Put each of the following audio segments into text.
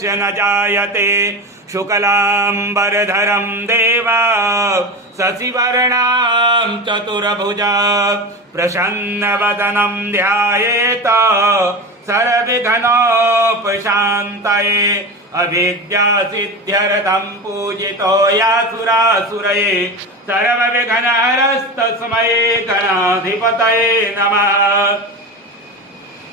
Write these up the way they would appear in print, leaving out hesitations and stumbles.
तस्य न जायते शुक्लांबरधरं देवा शशिवर्णां चतुर्भुजा प्रसन्नवदनं ध्यायेत सर्वविघ्नोपशान्तये अविद्यासिद्ध्यर्थं पूजितो यासुरासुरये सर्वविघ्नहरस्तस्मै गणाधिपतये नमः।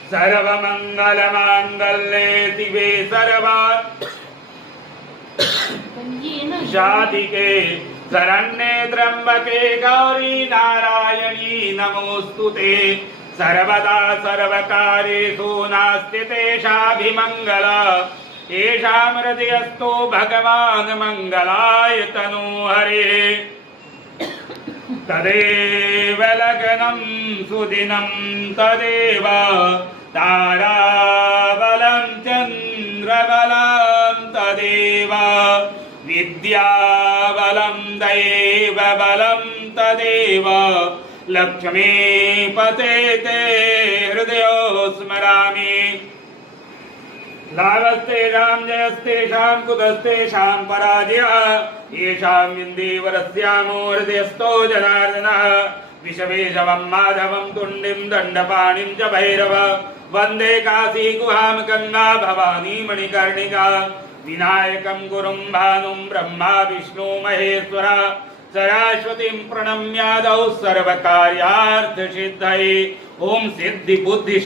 सर्वमङ्गलमाङ्गल्ये शिवे सर्वार्थ-साधिके शरण्ये त्र्यम्बके गौरी नारायणी नमोऽस्तुते। सर्वदा सर्वकार्येषु नास्ति तेषाभिमङ्गल येषां हृदयस्थो भगवान् मङ्गलाय तनूहरे। तदेव लग्नं सुदिनं तदेव ताराबलं चन्द्रबलं तदेव विद्याबलं दैवबलं तदेव लक्ष्मीपते ते हृदयो स्मरामि। लाभस्तेषां जयस्तेषां कुतस्तेषां पराजयः येषां इन्दीवरस्यामो हृदयस्थो जनार्दनः। विषवेशवं माधवं तुण्डिं दण्डपाणिं च भैरव वन्दे काशीगुहां गङ्गा भवानी मणिकर्णिका। विनायकं गुरुं भानुं ब्रह्मा विष्णु महेश्वर सरस्वतीं प्रणम्यादौ सर्वकार्यार्थसिद्धये। ओम सिद्धि बुद्धि